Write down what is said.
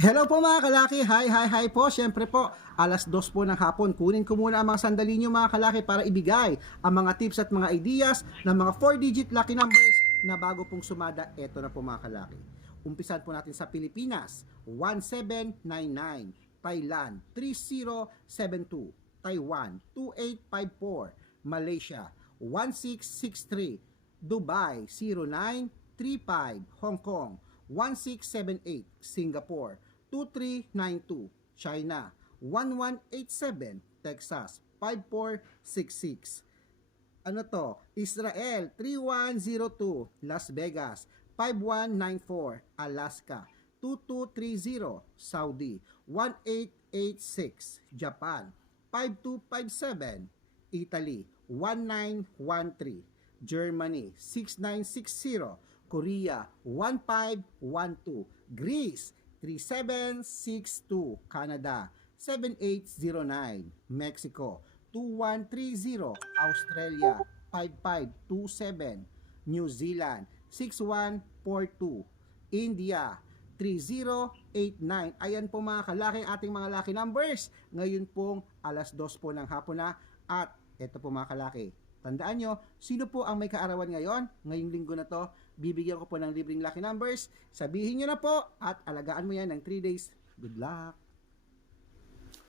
Hello po mga kalaki, hi hi hi po. Siyempre po, alas dos po ng hapon. Kunin ko muna ang mga sandali nyo mga kalaki para ibigay ang mga tips at mga ideas ng mga 4-digit lucky numbers na bago pong sumada. Eto na po mga kalaki. Umpisan po natin sa Pilipinas, 1799, Thailand, 3072, Taiwan, 2854, Malaysia, 1663, Dubai, 0935, Hong Kong, 1678, Singapore, 2392, China, 1187, Texas, 5466. Ano to? Israel, 3102, Las Vegas, 5194, Alaska, 2230, Saudi, 1886, Japan, 5257, Italy, 1913, Germany, 6960, Korea, 1512, Greece, 3762, Canada, 7809, Mexico, 2130, Australia, 5527, New Zealand, 6142, India, 3089. Ayan po mga kalaki ating mga lucky numbers. Ngayon pong alas 2 po ng hapon na at eto po mga kalaki. Tandaan nyo, sino po ang may kaarawan ngayon? Ngayong linggo na to, bibigyan ko po ng libreng lucky numbers. Sabihin nyo na po at alagaan mo yan ng 3 days. Good luck!